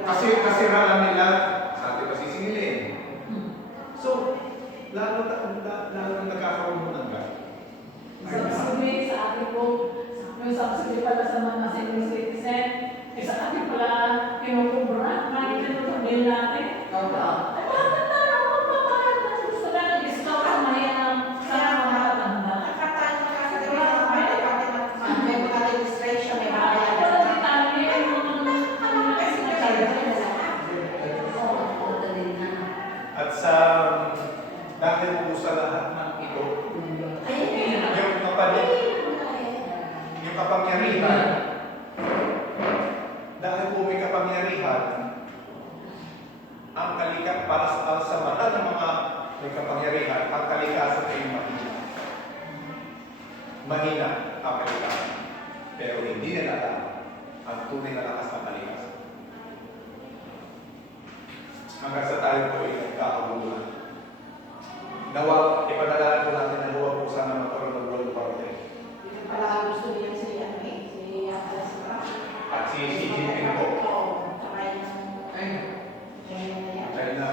Kasi kasirahan nila sa ating pasisingilin. So, lalo nagkakaroon mo ng gap. Subsidy sa ating po, yung subsidy pala sa mga senior citizen, sa ating pala kinukubra, makikita ito sa bill natin. Ay, bakit na lang magpapayag na gusto na nag-stop sa mga matanda? At sa dahil po sa lahat ng ito, yung kapangyarihan, dahil po may kapangyarihan, ang kalikat para sa mata ng mga may kapangyarihan, ang kalikasan ay mahina. Mahina ang kalikasan. Pero hindi nila alam ang tunay na lakas ng kalikasan. Hanggang sa tayo po ay nagkakabuluhan. Nawa, ipadala po natin na huwag po sana magkaroon ng World War III. At si Xi Jinping po. Dahil na,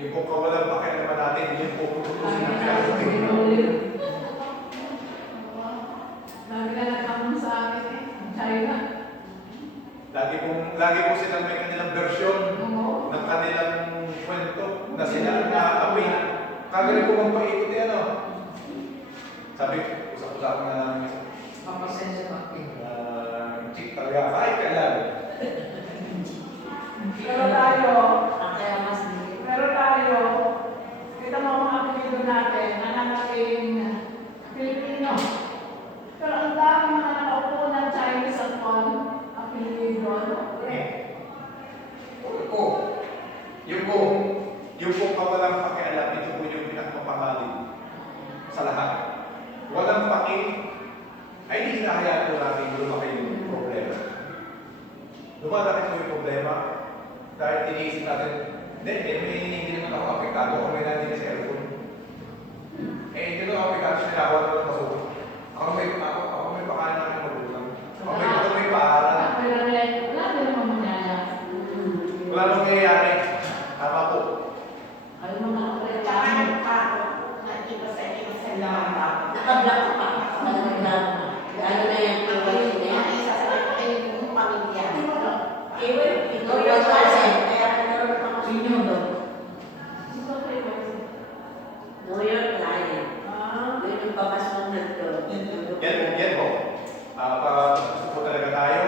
yung po kawalang pakialaman natin, yun po tutusin ng Pilipinas. Lagi na nagkamon sa akin China. Lagi po silang may kanilang version ng kanilang kwento na sila ang naaapi. Kagaling po magpaikot yan, ano? Sabi, usap-usapan na namin isa. Chik talaga, kahit kailan. Pero tayo, kita mo mga apelido natin, nananapin Pilipino. Pero ang dami mga nakaupo ng Chinese at all, apelido, ano? Yung po kawalang pakialam, ito po yung pinakmapahalin sa lahat. Walang paki, ay hindi hinahayaan po natin lumaki yung problema. Lumalaki po yung problema dahil iniisip natin, hindi naman ako apektado kung may natin sa cellphone. Hindi naman apektado siya nila, wala naman masuk. Ako may pakain namin magulang. Ako may paaral. Wala nang nangyayari. Tama po. Yan po. Para po talaga tayo.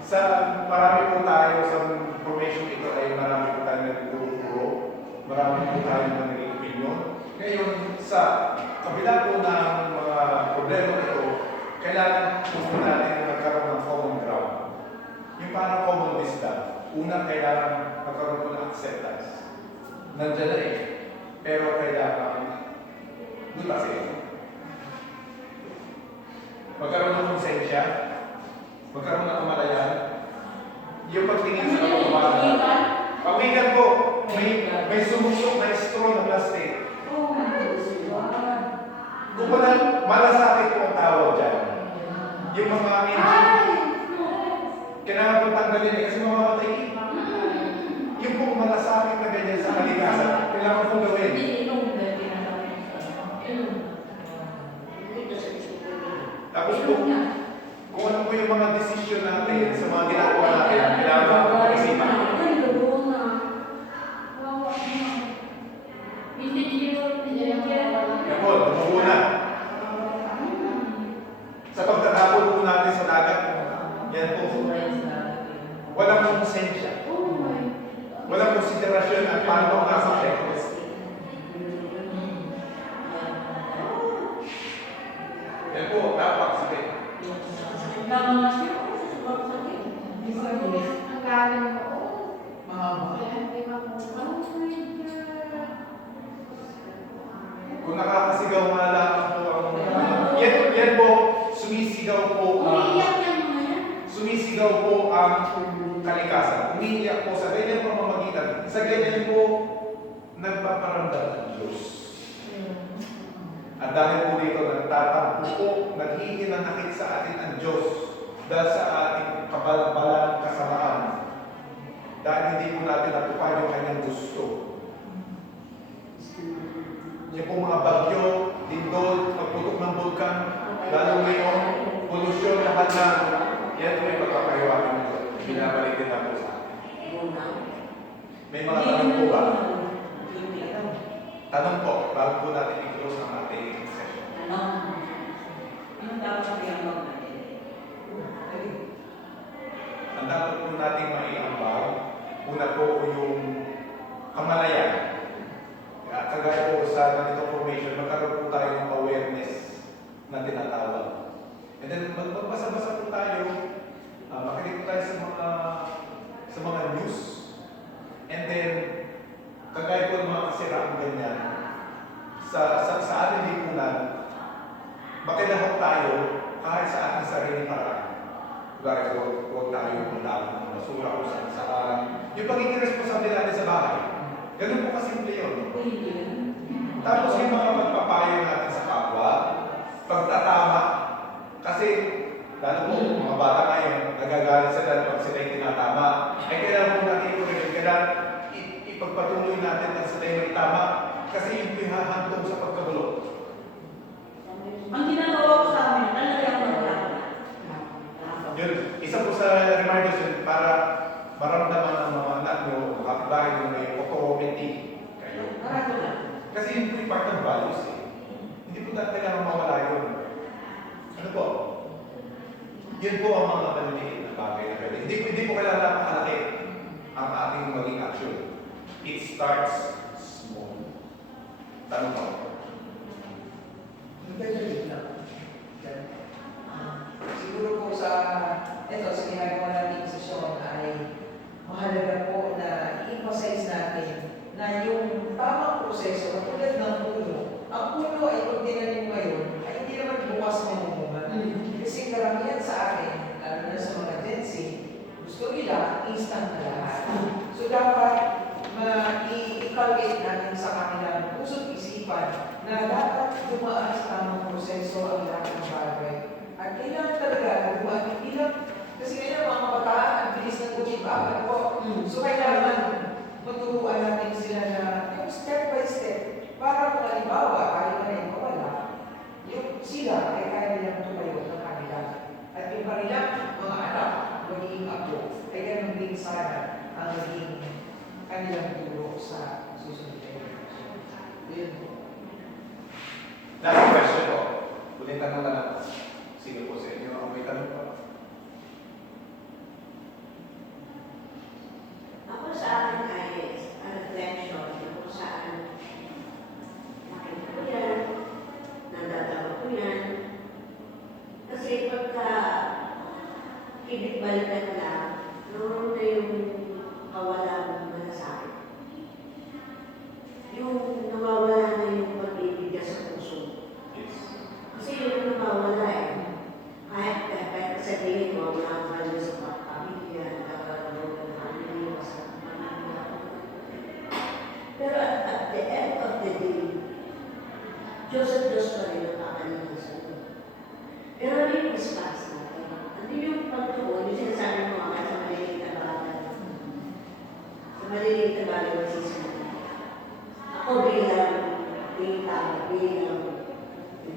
Sa marami po tayo sa information ito ay marami po tayo nagtuturo. Marami po tayo na naging opinion. Ngayon, sa kabila po ng mga problema ito, kailangan po natin magkaroon ng common ground. Yung parang common wisdom. Unang kailangan magkaroon po ng acceptance. Nandiyan na eh. Pero kailangan lutasin. Magkaroon ng konsensya, magkaroon ng kamalayan, yung pagtingin sa kapabahan. Pawigan po, may sumusok na straw na plastic. Kung malasakit po ang tawag dyan, yung mga kailangan po tanggalin kasi mamamatay. Yung pong malasakit na ganyan sa kalikasan, kailangan pong gawin. Tapos po, kung ano po yung mga desisyon natin sa mga ginagawa natin, kailangan po pag-isipan. Yan po, tumuho na. Sa pagtatapon po natin sa dagat, yan po. Walang konsensya. Walang konsiderasyon at paano ang nasa checklist. Yan po, dapat sakit. Kung nakakasigaw nga lang po ang yan po, sumisigaw po ang kalikasan. Umiiyak po sa ganyan pamamagitan. Sa ganyan po, nagpaparamdam ng Diyos. At dahil po dito, nagtatampo po, naghihinanakit sa atin ang Diyos. dahil sa ating kabalbalang kasamaan. Dahil hindi po natin natupad yung kanyang gusto. Yung pong mga bagyo, lindol, pagputok ng bulkan, lalo ngayon, polusyon na na, yan po yung pagkakayuan nito. Binabalik din na po sa akin. May mga tanong po ba? Tanong po, bago po natin i-close ang ating session. Anong dapat i-ambag natin? Ang dapat po natin maiambag, una po yung kamalayan. At kagaya po sa ganitong formation, magkaroon po tayo ng awareness na tinatawag. And then magbasa-basa po tayo, makinig po tayo sa mga news. And then, kagaya po ng mga kasiraan ganyan, sa ating lipunan, makilahok tayo kahit sa ating sariling paraan. Kagaya huwag tayo magdaan ng basura kung saan. Yung pagiging responsable natin sa bahay, ganun po kasimple yun. Tapos yung mga magpapayo natin sa kapwa, pagtatama. Kasi, lalo po, mga bata ngayon, nagagalit sila pag sila yung tinatama. Ay kailangan po natin kailangan ipagpatuloy natin na sila yung tama. Kasi yun po yung hahantong sa pagkabulok. Ang ginagawa ko sa amin, talagang maglaban. Yun, isa po sa reminders yun para maramdaman ng mga anak nyo, kapitbahay nyo may authority kayo. Marami lang. Kasi yun po yung part ng values eh. Hindi po kailangan mawala yun. Ano po? Yun po ang mga maliliit na bagay na pwede. Hindi po kailangan napakalaki ang ating maging action. It starts small. Tanong po. Siguro po sa ginagawa natin sesyon ay mahalaga po na i-emphasize natin na yung tamang proseso, katulad ng puno, ang puno ay kung tinanim ngayon, ay hindi naman bukas mamumunga. Kasi karamihan sa atin, lalo na sa mga Gen Z, gusto nila instant na lahat. So dapat i-cultivate natin sa kanilang puso't isipan na dapat dumaan sa tamang proseso ang lahat ng bagay. At kailangan talaga dumaan, hindi lang, kasi ngayon mga kabataan, ang bilis ng kuchibaan po. So kailangan maturuan natin sila na yung step by step, para kung halimbawa, kaya na yung mawala, yung sila ay kaya nilang tumayo ng kanila. At yung kanilang mga anak, magiging apo, ay ganun din sana ang maging kanilang turo sa susunod na generation. Yun po. Last question po. Ulit tanong na lang. Sino po sa inyo ang may tanong pa? Ako sa akin ay reflection kung saan nakita ko yan, nadadama ko yan. Kasi pagka ibig-balikan lang, noon na yung kawalan malasakit. Yung nawawala na yung pag-ibig sa puso. Yes. Kasi yun ang nawawala eh. Kahit sabihin mo, wala ka rin sa pamilya, nagkakaroon ng pamilya, sa pamilya. Pero at the end of the day, Diyos at Diyos pa rin ang kakalimutan sa iyo. Pero ano yung response natin? Ano yung pagtuon, yung sinasabi mo nga sa maliliit na bagay. Sa maliliit na bagay, masisinabi. Ako bilang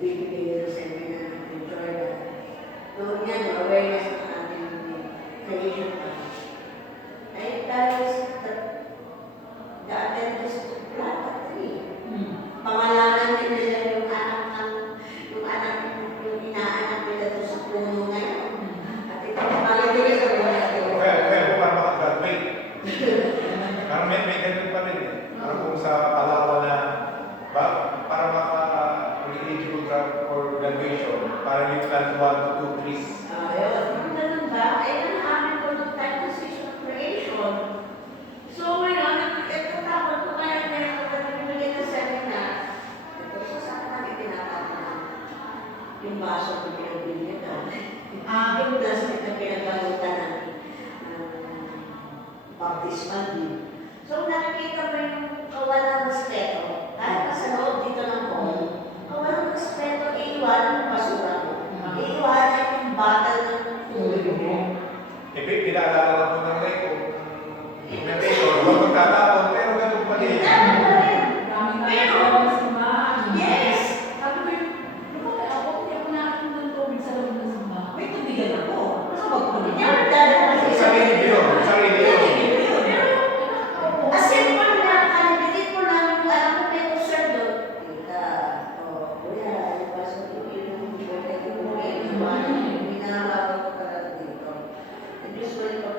bibigay sa seminar ng Jordan. Noon yan, awareness ng ating creation ay dahil sa the attendance to plant tree. Pangalanan nila yung inaanak nila doon sa puno ngayon. At ito, pangalanan sa puno. Kaya po para makagraduate. Parang may ganun pa rin eh. Parang kung sa Palawan na, para maka-eligible for graduation, parang yung plant 1 to 2 trees. Ayun, ganun ba? Ayun ang aming prototype ng station of creation. So ngayon, nagtatapon ko kaya pagkakabibigay ng seminar, ito sa saan natin tinatapon yung baso na pinagbilitan. Yung plastic na pinagalutan ng baptismal din. So nakikita mo yung kawalang respeto, kahit pa sa loob dito ng hall, kawalang respeto, iiwanan yung basura mo. Iiwanan yung batal ng tuyo.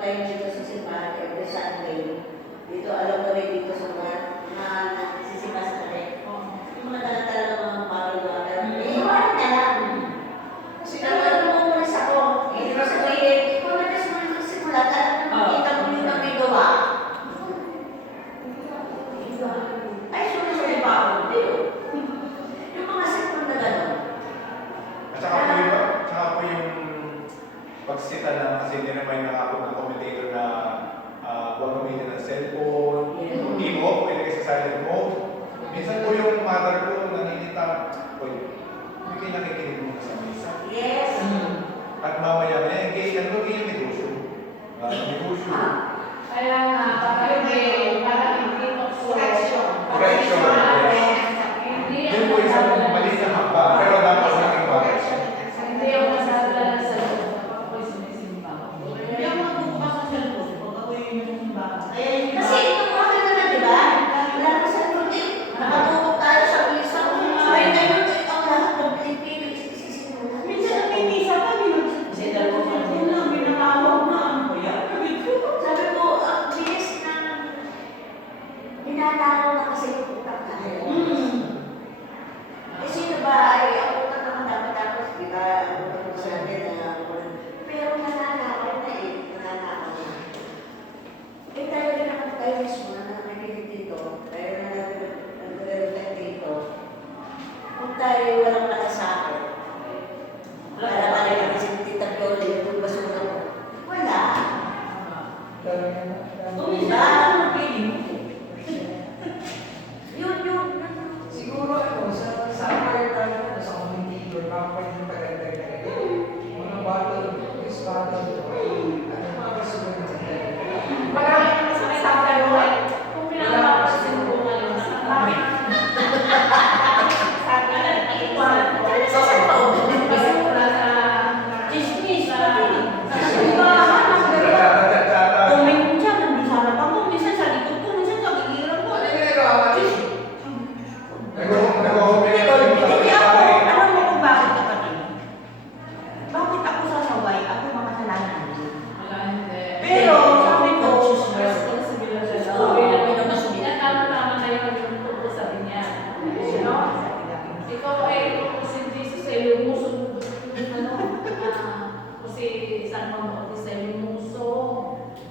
tayo dito sa simbahan every Sunday. Dito, alam ko rin dito sa mga nagsisipas na rin. Yung mga talatala ng mga pagkawalan. Wala na lang. Kasi Pero lumulis ako. Ito sa tuwid. Ikaw na kasi mga magsimula. Talagang makita mo yung nagagawa. Ay, sunod-sunod pa ako. Yung mga sikon na gano'n. At saka po yung pagsita na kasi niramay na ako ng commentator na huwag gamitin ng cellphone, imo, pwede kayo sa silent mode. Minsan po yung mother ko naninita, uy, hindi kayo nakikinig mo sa misa. Yes. At mamaya na yan, ano yung negosyo? Negosyo. Kaya nga, parang hindi mo correction. Correction. Hindi Yun po isang maliit na hamba, pero dapat sa aking bagay. Hindi ako nasadala sa loob kapag ako'y sinisimba. Hindi ako magbubukas ng cellphone pag ako yung simbahan. Kasi ito mo na, di ba? Wala ko sa tuloy. Nakatulog tayo sa misa. Ay, ngayon, ang lahat ng Pilipino isisimula. Minsan nagpipisa pa, cellphone lang, binatawag na ano ko yan. Sabi ko, ang bilis na ninanaraw na kasi yung utak natin. Eh, sino ba ay ang utak naman dapat tapos, di ba? Ang utak mo sa atin na pero nananaraw na eh. Nananaraw na. Eh, tayo rin naman tayo mismo na nakikinig dito. Tayo na nag-reflect dito. Kung tayo walang malasakit, para pala kasi Tita Pioli, yung basura mo. Wala. Minsan, ano ang feeling mo? Yun. siguro sa Amerika, sa commentator, baka pwede tagal-tagal na ganyan. Mga bottle, this bottle, ano mga kasunod na ganyan. Marami naman sa may sabi kung pinapakasin ko ngayon, bakit? Sa cellphone. Basura sa Chismis, sa sa simbahan, ang gano'n. Tata. Kung may minsan, nandun sa harapan ko, minsan sa likod ko, minsan sa gigiran ko. Ano yung ginagawa mo? Nag-o-open Hindi ako, alam mo kung bakit kapatid? Bakit ako sasaway? Ako makasalanan din. wala hindi. Pero, sabi ko, responsibilidad siya. Tama na yun yung tungkol sa niya. Ikaw ay si Jesus ay lumusog kasi San Juan Bautista ay lumuso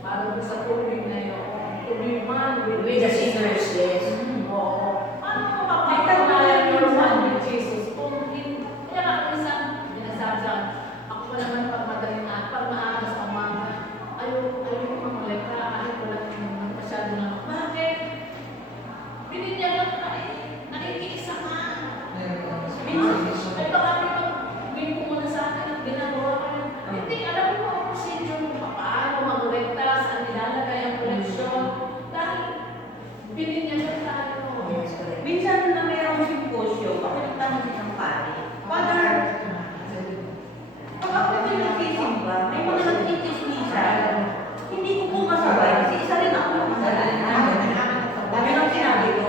para sa tubig na yun. Tubig man. With the sinners, yes. Oo. Paano mo mapapatunayan your one with Jesus? Kung hindi, kaya nga minsan, binasabi sa akin, ako pa naman pag madaling pag maagas ang mga, ayaw ko mamulekta, ayaw ko lang masyado na. Bakit? Binigyan lang na nakikiisa ka. Ay baka may muna sa akin at ginagawa ko yun. Hindi, alam mo ang procedure mo paano mamulekta, saan nilalagay ang koleksyon. Dahil binigyan lang tayo. minsan na mayroong simposyo, pakiligtan mo isang pari. Father, pag ako may nagsisimba, may mga nagtitismisan, hindi ko po masabay kasi isa rin ako yung kasalanan. Yun ang sinabi ko.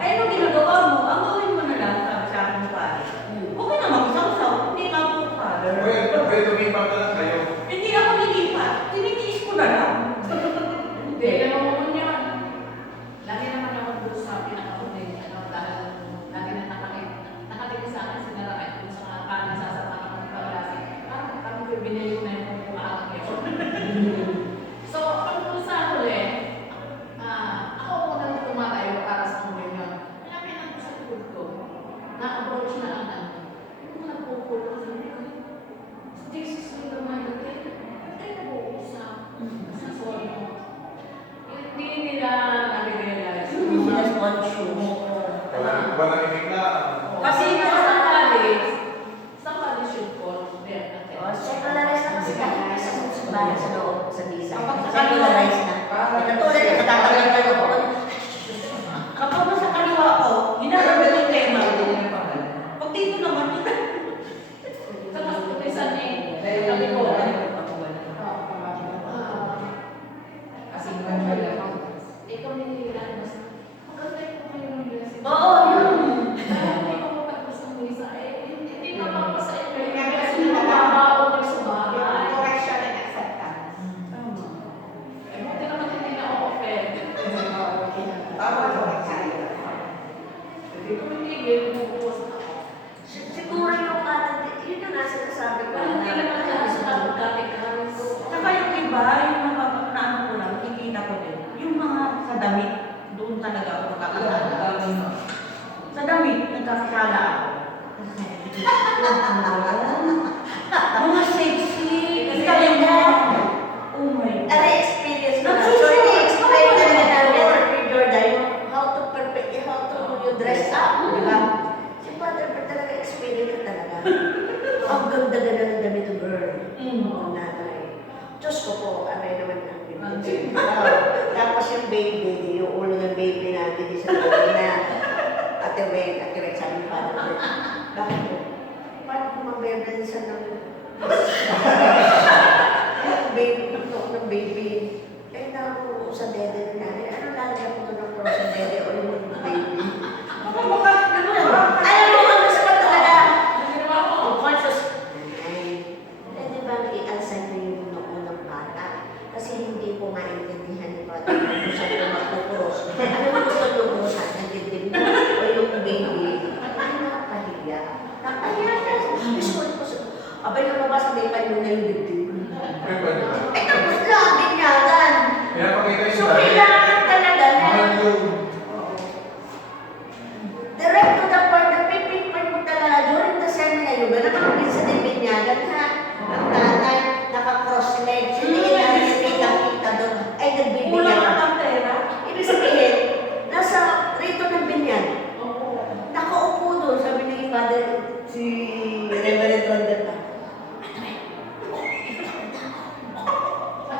Ay, ano ginagawa mo? Ang gawin mo na lang, sabi sa akin ng pari. Okay na mag-sausaw, hindi nga po, Father. Pwede lumipat na lang kayo. Hindi ako nilipat, tinitiis ko na lang. Hindi, alam mo mo yan. Lagi naman ako doon sa pinaka-uling, dahil lagi na nakatingin sa akin, sinaraay doon sa kanin sasapakan ko ng paglalasi. Kami ko binili na yung maagang yun. So, pag doon sa huli, ako muna nang tumatayo para sa komunyon. Malaki lang ko sa likod ko. Na-approach na ang ano. Hindi ko nagpupulo kasi hindi ko, Jesus will remind me, ay nag-uusap. Sa sorry mo. Hindi nila nare-realize. Yes, conscious. Walang ibig na. Kasi somebody should call them attention. Secularize na kasi kahit sa simbahan sa loob, sa misa. Kapag Secularize na. Katulad yung katatagal kayo po. Kapag nasa kaliwa ko, ginagawa yung tema. Pag dito naman, Sa mas putisan eh, sabi ko, ikaw nililan mas maganda ko kayo ng blessing. Oo, yun. Dahil hindi ko matapos ng misa, hindi mapapasa yung blessing na mababaw ko sa bahay. correction and acceptance. Oo, Yung nanay. Diyos ko po, aray naman ang Ang baby. baby. Tapos yung baby, yung ulo ng baby natin, isa na Ate Wen, sabi pa natin. Bakit po? Paano kung magbebensa ng baby, ng baby? Eh, naku, sa dede na natin. Ano lalagyan ko ng pro sa dede o yung baby? Alam mo, ang gusto ko talaga. Conscious. Ay, pwede bang i-alsan mo yung noo ng bata? Kasi hindi ko maintindihan ni bata kung saan ko magpupuros. Ano mo gusto lubusan? Ang dibdib mo o yung baby? Ay, nakapahiya. Nakapahiya siya. Gusto ko abay lumabas, may panyo na yung dibdib. May ba niya? Eh, tapos lang, binyagan. Kaya pakita yung So, kailangan talaga na mahal yung direct to the point na pipinpoint mo talaga during the seminar, yung gano'n ang minsan din binyagan ha. Ang nanay, naka-cross legs, hindi namin kita doon, ay nagbibigyan Kulang ka. ang pera. Ibig sabihin, nasa rito ng binyan, nakaupo doon, sabi ni Father, si Reverend Ronda pa.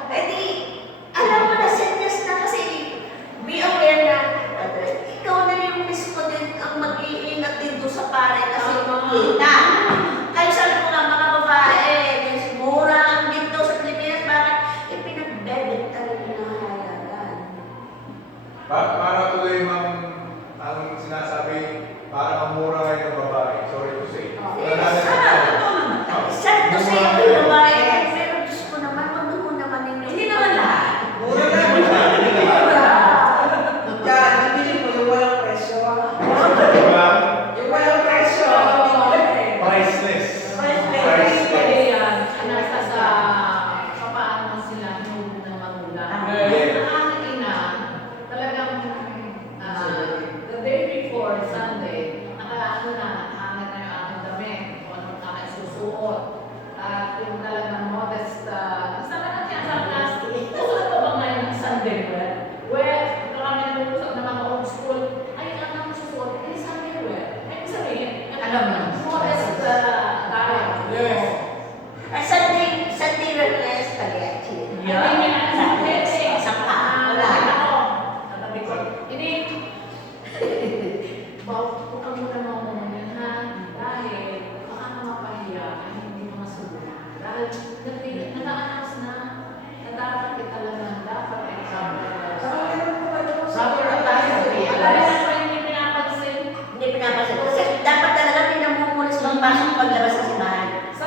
Eh di, alam mo na, senyas na kasi, be aware na, ikaw na yung mismo din ang mag-iingat din doon sa pare kasi makita. Kaya sabi ko nga mga babae, mura ang dito sa Pilipinas, bakit ipinagbebenta rin yung nahayagan? para tuloy ang sinasabi, para mamura ngayon ng babae. Sorry to say. Wala na Sad to say yung babae, pero Diyos ko naman, wag mo naman ninyo. Hindi naman lahat. Mura na. Yan, nabili mo yung walang presyo. Diba? Yung walang presyo. Priceless. Kasi yan, nasa sa papaano sila yung ng magulang. Yeah. Ang aking ina, talagang the day before Sunday, nakaano na, hangit na yung aking damit, kung anong kakasusuot. At yung talagang modest, basta na natin sa plastic. Gusto ko ba ngayon ng Sunday wear? Well, kami nag-uusap na mga old school, ay, ang susuot, eh, Sunday wear. Eh, sabihin, Alam mo. modest tayo. Yes. At Sunday rin spaghetti. Hindi pinapansin. Kasi dapat talaga pinamumulis ng pasok paglabas sa simbahan. So,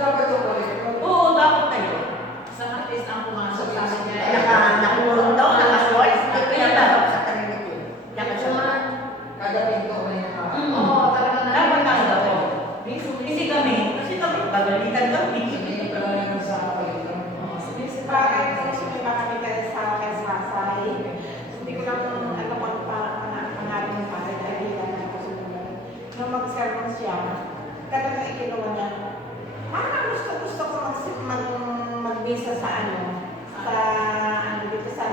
dapat yung ulit. Oo, dapat na yun. Nakulong daw, nakashort. Hindi pinapasok sa Trinity. Nakashort. Kada pinto may naka. Dapat tayo daw. Hindi kami. Kasi kami, pagalitan kami. Hindi pala naman sa palitan. Bakit kasi may makakita sa akin sa Pasay? Hindi ko lang alam kung pangalan ng Pasay dahil hindi lang ako sumunod. Nung mag-sermon siya, talagang ikinuha niya. Gusto ko mag-misa sa dito sa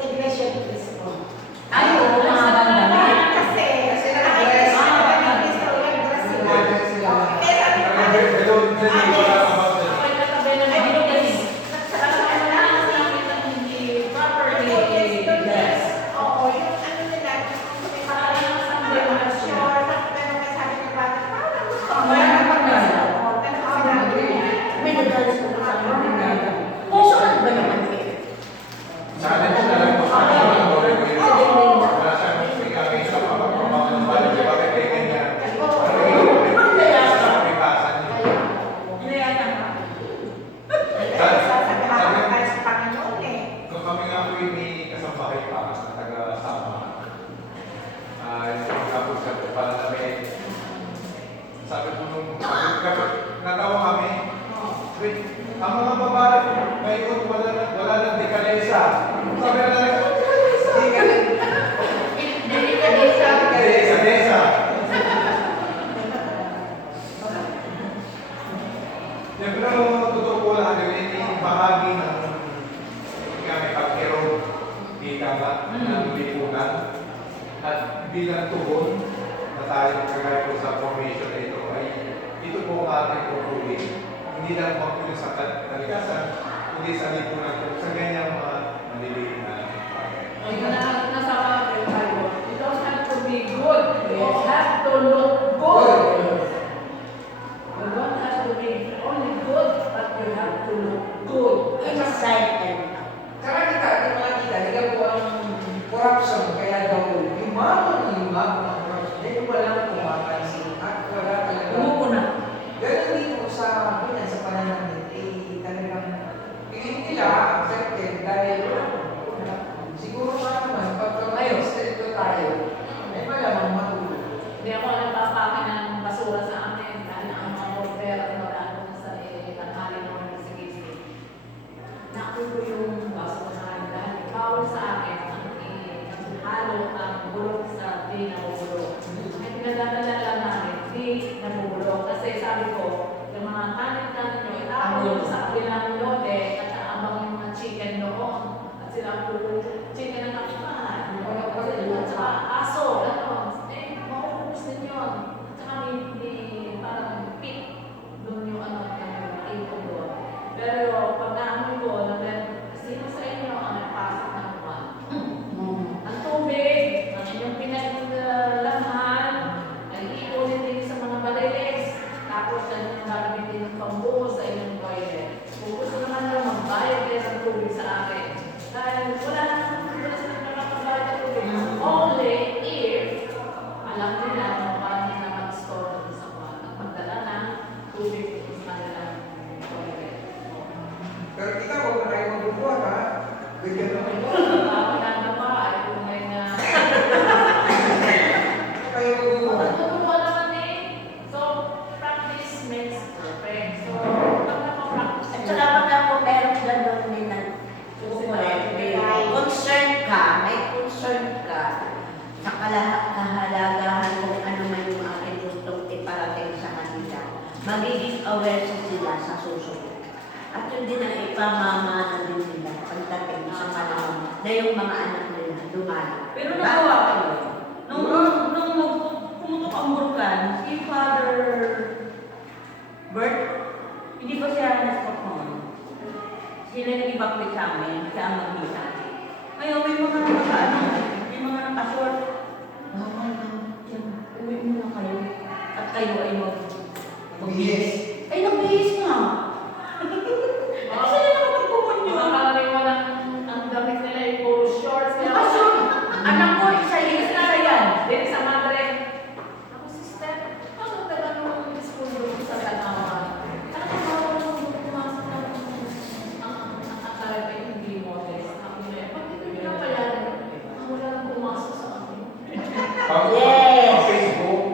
Iglesia ni Cristo. Ay, oo, mga banda. Kasi nag-dress. Cristo, nag-dress sila. Nag-dress sila. Kaya sabi ko, oo, yung ano nila, may parang Sunday mga short, pero may sabi ng bata, parang gusto ko May yan. napagdala. Oo, pero sinabi niya. May nagdalas ko sa akin. Sukat ba naman eh? Sa atin siya lang po sa akin. Wala siyang pinakita pa ng balik. Bakit kayo ganyan? Sa kapipasan niyo. Sasagahan tayo sa Panginoon eh. Kung kami nga po ni kasambahay pa, na taga-sama, yung kapag ko pala namin, sabi ko nung, natawa kami, wait, ang mga babae, ngayon wala ng dekalesa. Sabi na lang, dekalesa. Siyempre, totoo po lahat yun, hindi bahagi ng may pagkero dita ba ng lipunan at bilang tugon na tayo kagaya po sa formation na ito ay ating tutuloy. Hindi lang magpunin sa kalikasan, kundi sa lipunan ko sa ganyang mga maliliit na bagay. Nasama ko yung Bible. You don't have to be good. You have to look good. You don't have to be only good, but you have to look good. Inside and Saka yung mga kita, hindi po ang corruption, kaya daw yumaman ang corruption. Hindi ko walang kumapansin at wala talaga. Umupuna. Ganun din po sa Pinas, sa pananamit, eh talagang piling nila accepted dahil siguro nga naman, pagka may stricto tayo, may malamang matulog. Hindi ako nagpapake ng basura sa amin dahil ang mga order at magano sa tanghali ng mga sigisi. Nakuha ko yung basura dahil bawal sa akin ang halo ang bulok sa di nabubulok. Ay pinadadala lang namin, di nabubulok. Kasi sabi ko, yung mga kanin-kanin nyo, itapon nyo sa kabilang lote at abang yung mga chicken noon. At sila po, chicken na kapitan. At saka aso, ano, maubos din yun. At saka may parang pit doon yung ano, yung ipon doon. Pero pag naamoy ko, na sino sa inyo ang nagpasok ng buwan? Ang tubig, ang inyong pinaglaman, ay iunin din sa mga balilis. Tapos ang gagamitin ng pambuhos sa inyong toilet. Kung gusto naman nyo, magbayad din ng tubig sa akin. Dahil wala sila nakakapagbayad ng tubig. Only if alam nila kung paano nila mag-store sa buwan at magdala ng tubig sa kanilang toilet. Pero kita, huwag na kayo magbubuhat ha. Bigyan naman po. Ako nagapa ay kumay na Kayo magbubuhat. matutuwa naman eh. So, practice makes perfect. So, pag napapractice at mo, saka pag ako meron gano'n din na concern ka, may concern ka sa kahalagahan kung ano man yung aking gustong iparating sa kanila, magiging aware sila sa susunod. At yun din ang ipamamana din nila pagdating sa panahon na yung mga anak nila dumalo. Pero nagawa ko yun. Nung pumutok ang burkan, si Father Bert, hindi pa siya na-stop noon. Sila nag-evacuate sa amin, siya ang magbita. Ngayon, may mga may mga nakashort. Bawal na, dyan, uwi mo na kayo. At kayo ay Yes. Ay, nagbihis nga. Kasi sila nakapagpupun nyo. mga karaniwan ang damit nila ay puro shorts. Kaya Nakashort. Anak ko, isa yan. din sa madre. Ako, sister, paano taga nung school room sa Tanawa? Ano bawal nung pumasok ng ang akala ay hindi modest. Ako na yun. Pag dito nila pala, wala nang pumasok sa akin. Yes. Sa Facebook,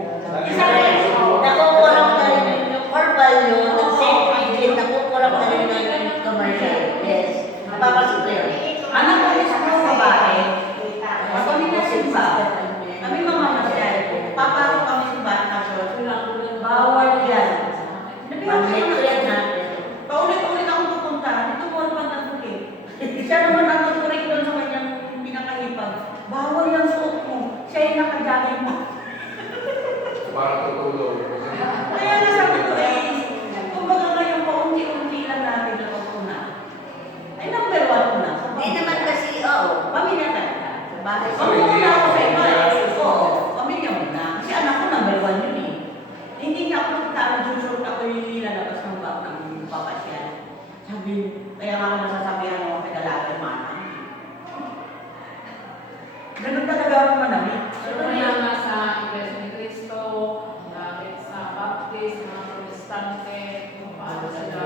Isa rin, nakukurang na rin yung orbal yun, nag-same region, nakukurang na rin yung commercial. Yes. Napapasok ko yun. Anak ko, isa ko babae. Ako nila simba. Kami mga masyal. Papasok kami simba, nakashort. Bawal yan. Pag-lecture natin. Paulit-ulit akong pupunta. Dito mo ang pantagpukin. Siya naman ang nagturing doon sa kanyang pinakahipag. Bawal yung suot mo. Siya yung nakajagay mo. para tutulog. Kaya nga sabi ko kumbaga ngayon paunti-unti lang natin napapuna. Ay, number 1 muna. Hindi naman kasi, oo, Pamilya talaga. sa bahay sa Ang muna ako sa iba oo, pamilya muna. Kasi anak ko number 1 yun eh. Hindi niya ako nagtawag susurt ako yung nilalabas ng bag ng papasyan. Sabi, kaya nga ako nasasabihan ako kay dalaga mana. Ganun talaga ako manamit. Pero yan nga sa Iglesia ni Cristo, dahil sa Baptist, mga Protestante, kung paano sila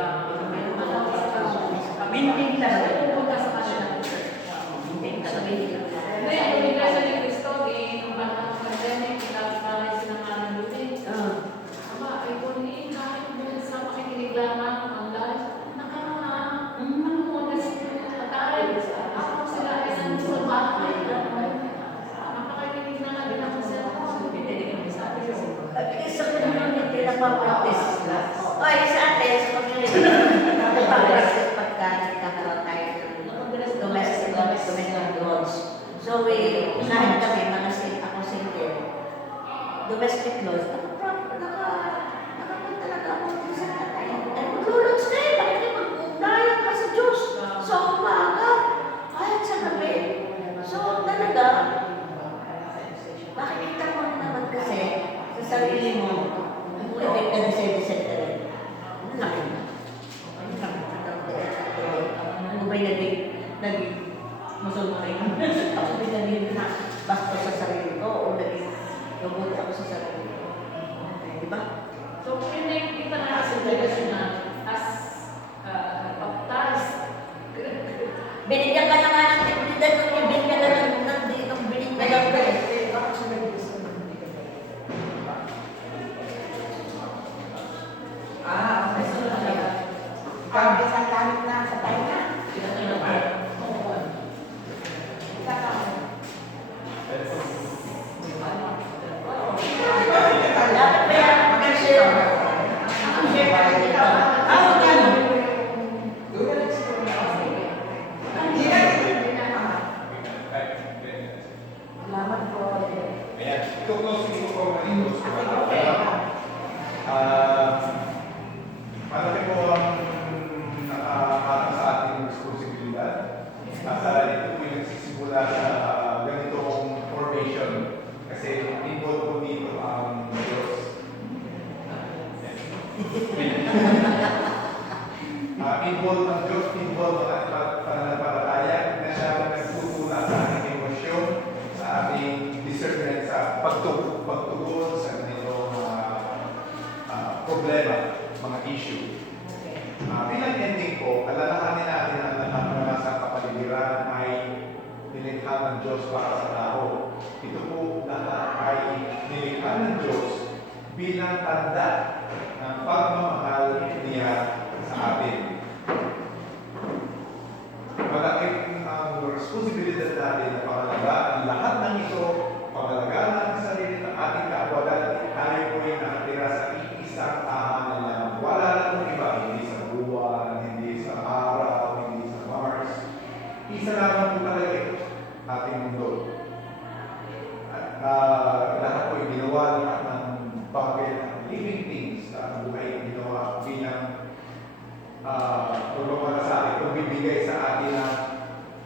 Maintain talaga. pupunta sa kanilang church. Maintain talaga. Hindi, yung Iglesia ni Cristo, nung panahon ng pandemic, pinag-alay sila nga ng lutin. Aba, ay kung kahit doon sa makikinig lamang online, modest at ako sila ay sa bahay. Napakakinig na nga din ako sa At least sa community na pa-practice. Ay, sa atin, sa community, pa-practice pagka nagkakaroon tayo ng domestic laws. So, kahit kami, mga ako single, domestic laws, nakapunta talaga ako Involved ang Diyos, involved ang pananampalataya, na siya nagtutula sa ating emosyon, sa ating discernment, sa pagtugon sa ganitong problema, mga issue. Bilang ending po, alalahanin natin ang lahat ng nasa kapaligiran ay nilikha ng Diyos para sa tao. Ito po lahat ay nilikha ng Diyos bilang tanda ng pagmamahal niya sa atin. Malaking ang responsibilidad natin na pangalagaan lahat ng ito, pangalagaan natin sa sarili ng ating kaawatan at tayo po ay nakatira sa iisang tahanan lang. Wala na kung iba, hindi sa buwan, hindi sa araw, hindi sa Mars. Isa lamang po talaga ito, ating mundo. At lahat po ay ginawa lahat ng bagay ng living things na ang buhay ay ginawa bilang pagpapalasabi, pagbibigay sa atin ng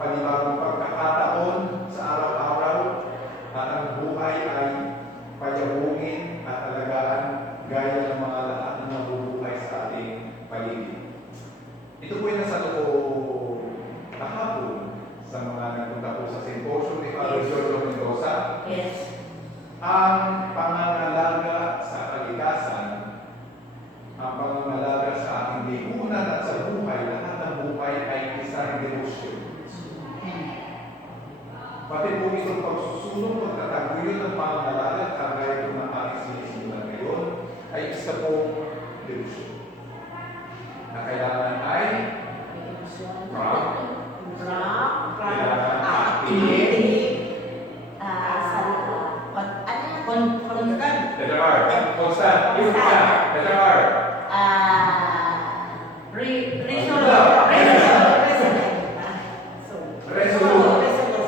panibagong pagkakataon sa araw-araw at ang buhay ay payabungin at alagaan gaya ng mga lahat na nabubuhay sa ating paligid. Ito po yung nasa ko kahapon sa mga nagpunta po sa symposium ni Father Giorgio Mendoza. Yes. Ang pangangalaga sa kalikasan, ang pangangalaga sa ating lipunan at sa buhay, lahat ng buhay ay isang devotion. Pati po itong pagsusunod, pagtataguyod ng pangangalaga, kagaya ito ng ating sinisimulan ngayon, ay isa pong devotion. Na kailangan ay kailangan active, letter R, constant, letter R.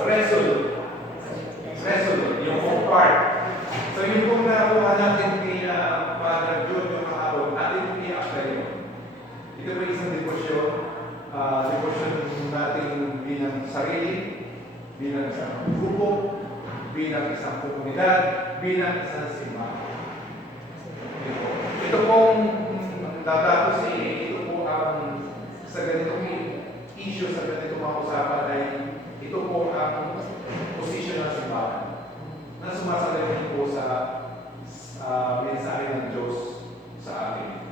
Resolute, yung home part. So yung kung nakuha natin ni Father Giorgio kahapon, atin yung i-apply yun. Ito po isang devotion. Devotion natin bilang sarili, bilang isang grupo, bilang isang komunidad, bilang isang simbahan. Ito pong dadatos ito po ang sa ganitong issue, sa ganitong mga usapan ay ito po ang posisyon ng simbahan na sumasalamin po sa mensahe ng Diyos sa atin.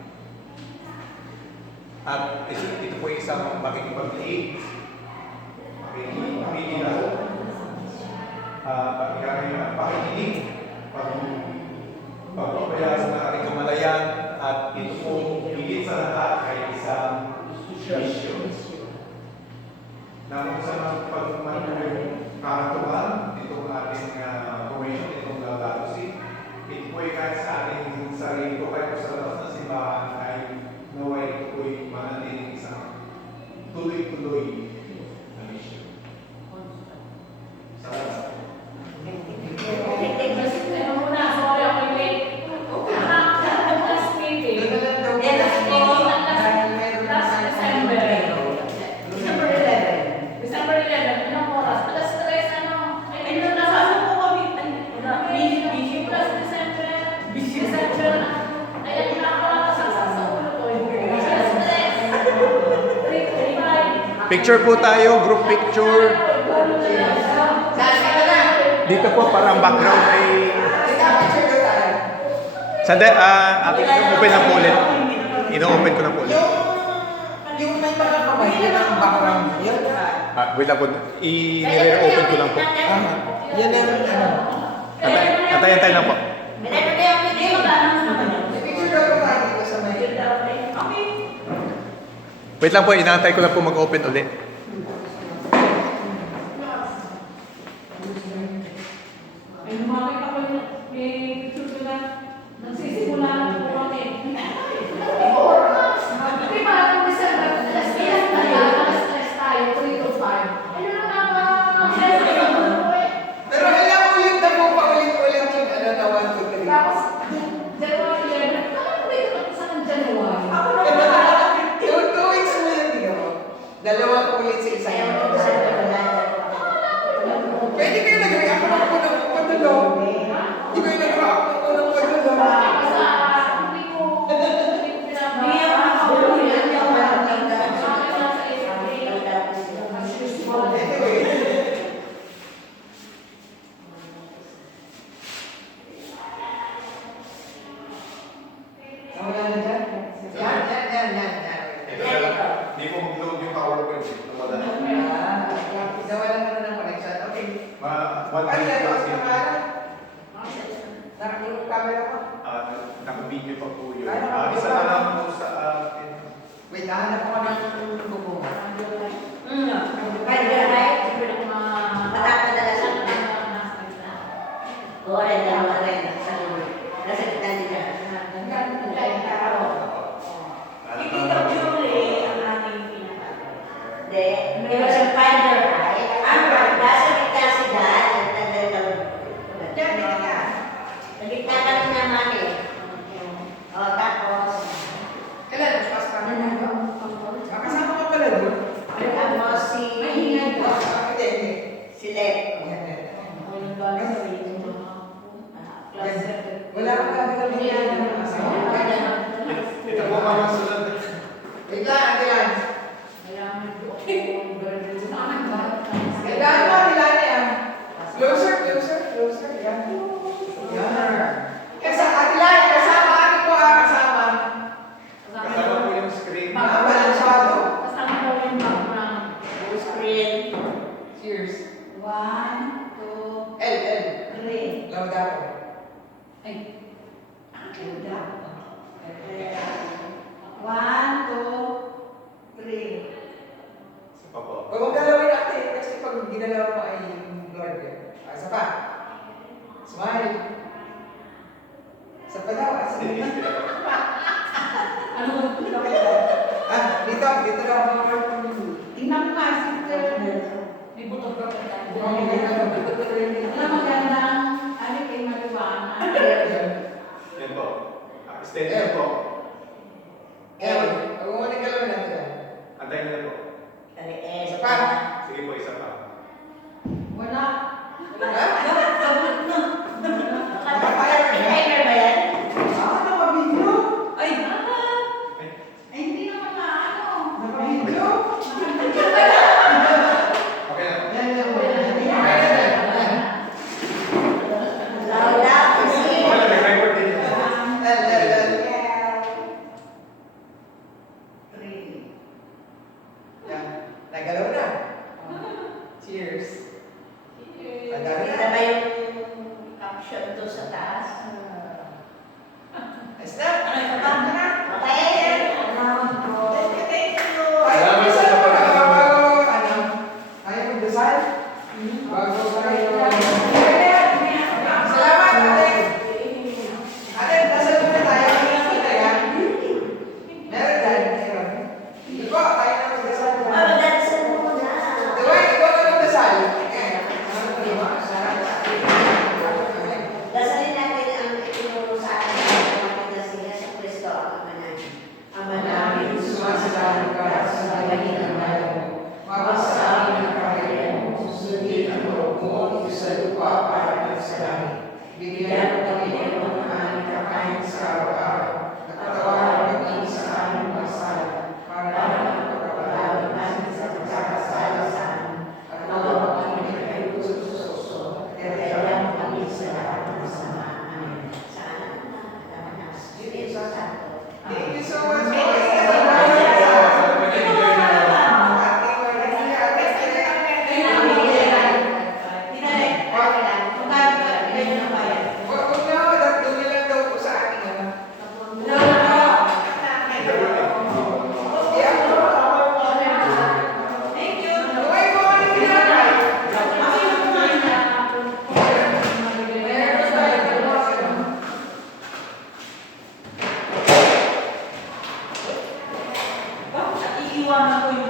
At ito po isang makikipag-liig, pakikilaw, pakikinig, pagpapayasan ng ating kamalayan, at ito po higit sa lahat ay isang mission. Na kung saan pagmatuloy karantuhan, itong ating formation, itong lalatusin, ito po ay kahit sa ating sarili ko, kahit sa labas ng simbahan, ay naway ito po ay manatiling isang tuloy-tuloy na mission. Salamat. Picture po tayo, group picture. Dito po parang background ay... Sandali, akin i-open na po ulit. Ino-open ko na po ulit. Yung may mga kamay, yun ang background. Yun. Wait lang po, i-open ko lang po. Yan ang ano. Antay lang po. Picture daw ko tayo dito sa may. Wait lang po, inaantay ko lang po mag-open ulit. Ay, lumapit ako yung may picture ko na nagsisimula na po kami. Di ba, nung December, alas 3 tayo, 3 to 5. Ayun na nga, Pero alam mo yung damo pa ulit-ulit yung ano na 1, 2, 3. tapos, January 11, alam mo ito sa January. Yung 2 weeks mo yun, di ba? Dalawa po Isa na lang po sa akin. Wait, nahanap ko ng buko. Kaya right, matatadalas Oren, dalawa rin. Nasa kita nila. Si Tito Julie ang aming pinaka. Hindi, may wasang finder, right? Nasa kita si Dad, Diyan, dito ka. nagkita kami naman eh. O, tapos, Kailan? Pas pa na kasama ka pala doon? tapos si Hindi. Let. Wala akong gagawin yan ng kasama. Ito po mga sunod. Wait lang, ate lang. Kailangan mo, kailangan yan. Closer, closer, closer. Yan. Yan. Ate lang, kasama ate ko kasama. Kasama po yung screen. Balansyado. Full screen. Cheers. 1, 2, L. 3. Lauda ko. Ay, akin daw. 1, 2, 3. Isa pa po. Huwag mong galawin natin kasi pag ginalaw mo ay Lord yan. Isa pa. Smile. Isa pa daw. Dito daw. Tingnan mo nga, sister. May buto ka pa tayo. Alam mo, magandang, ano kay Marijuana. Yan po. Extend po. Huwag mo nang galawin natin. Antayin na po. Isa pa. Sige po, isa pa. Wala. Timer ba yan? Nakabidyo. Ay, Ay, hindi naman na ano. Nakabidyo. Okay na. Lauda, kasi. Okay na, may record din. Nagalaw na. Cheers. Nagalaw Kita na. ba yung caption to sa taas? Ayos na. Okay. thank you. Salamat sa kapatid. Ayaw magdasal? Bago tayo. Salamat, ate. Ate, dasal muna tayo. Meron dyan. Iko, tayo na magdasal. Magdadasal mo muna. Diba, ikaw na magdasal. Dasalin natin ang itinuro sa atin ng mga si Yesu Cristo ang Ama namin. Ama namin, Sumasalang ka sa langit ng bayan mo. Mapasa amin ang kaharian mo. Sundin ang loob mo sa lupa para sa langit. Bigyan mo kami ng mga aming kakain sa araw-araw. At patawarin kami sa aming pasal para makapagpapalawin namin sa pagkakasala sa amin. At huwag kami kayo sususo. At kaya mo kami sa lahat ng masama. Amen. Sa anak ng Ama ng Espiritu Santo. Thank you so much. Bakit iiwanan ko